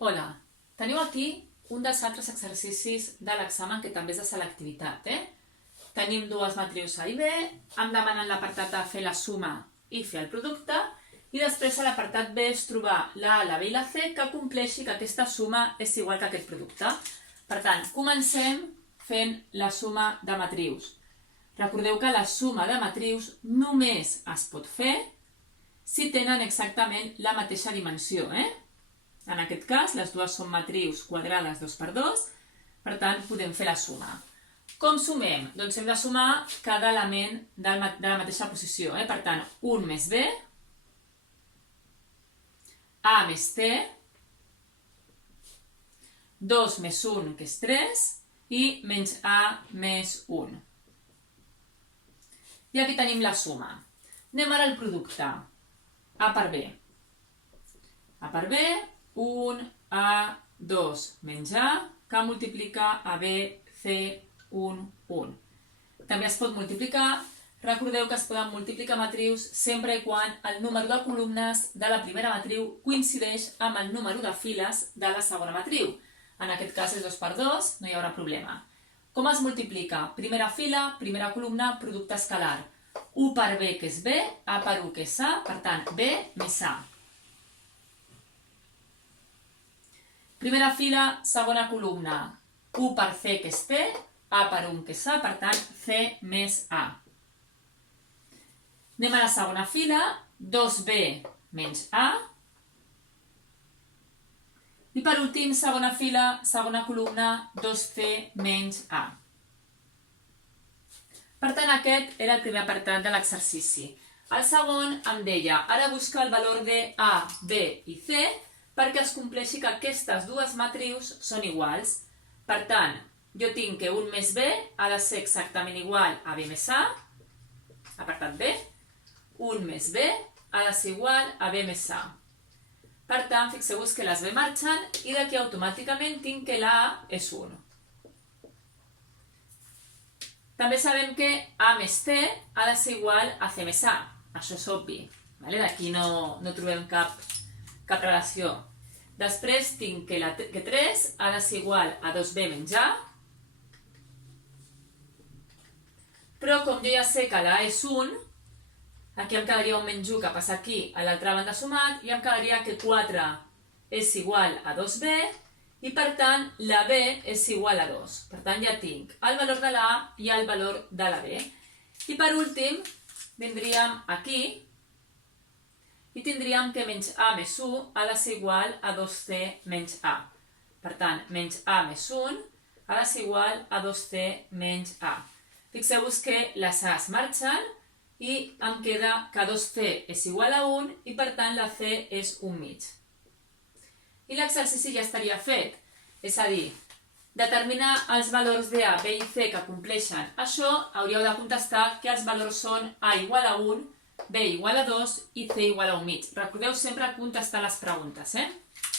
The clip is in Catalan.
Hola, teniu aquí un dels altres exercicis de l'examen que també és de selectivitat. Tenim dues matrius A i B, em demanen l'apartat A fer la suma i fer el producte, i després a l'apartat B és trobar la A, la B i la C que compleixi que aquesta suma és igual que aquest producte. Per tant, comencem fent la suma de matrius. Recordeu que la suma de matrius només es pot fer si tenen exactament la mateixa dimensió. En aquest cas, les dues són matrius quadrades 2x2, per tant, podem fer la suma. Com sumem? Doncs hem de sumar cada element de la mateixa posició. Per tant, 1 més B, A més T, 2 més 1, que és 3, i menys A més 1. I aquí tenim la suma. Anem ara al producte. A per B. A per B, 1, A, 2, menys A, que multiplica a B, C, 1, 1. També es pot multiplicar. Recordeu que es poden multiplicar matrius sempre i quan el número de columnes de la primera matriu coincideix amb el número de files de la segona matriu. En aquest cas és 2x2, no hi haurà problema. Com es multiplica? Primera fila, primera columna, producte escalar. 1 per B, que és B, A per 1, que és A, per tant, B més A. Primera fila, segona columna, 1 per C, que és T, A per 1, que és A, per tant, C més A. Anem a la segona fila, 2B menys A. I per últim, segona fila, segona columna, 2C menys A. Per tant, aquest era el primer apartat de l'exercici. El segon em deia, ara busca el valor de A, B i C perquè es compleixi que aquestes dues matrius són iguals. Per tant, jo tinc que 1 més B ha de ser exactament igual a B més A, apartat B. 1 més B ha de ser igual a B més A. Per tant, fixeu-vos que les B marxen i d'aquí automàticament tinc que la A és 1. També sabem que A més T ha de ser igual a C més A. Això és obvi. D'aquí no trobem cap relació. Després tinc que 3 ha de ser igual a 2B menys A. Però com jo ja sé que la A és 1, aquí em quedaria un menys 1 que passa aquí a l'altra banda sumat i em quedaria que 4 és igual a 2B i per tant la B és igual a 2. Per tant ja tinc el valor de la A i el valor de la B. I per últim vindríem aquí i tindríem que menys A més 1 ha de ser igual a 2C menys A. Per tant, menys A més 1 ha de ser igual a 2C menys A. Fixeu-vos que les A's marxen i em queda que 2C és igual a 1 i per tant la C és 1 mig. I l'exercici ja estaria fet. És a dir, determinar els valors de A, B i C que compleixen això, hauríeu de contestar que els valors són A igual a 1, B igual a 2 i C igual a 1 mig. Recordeu sempre contestar les preguntes,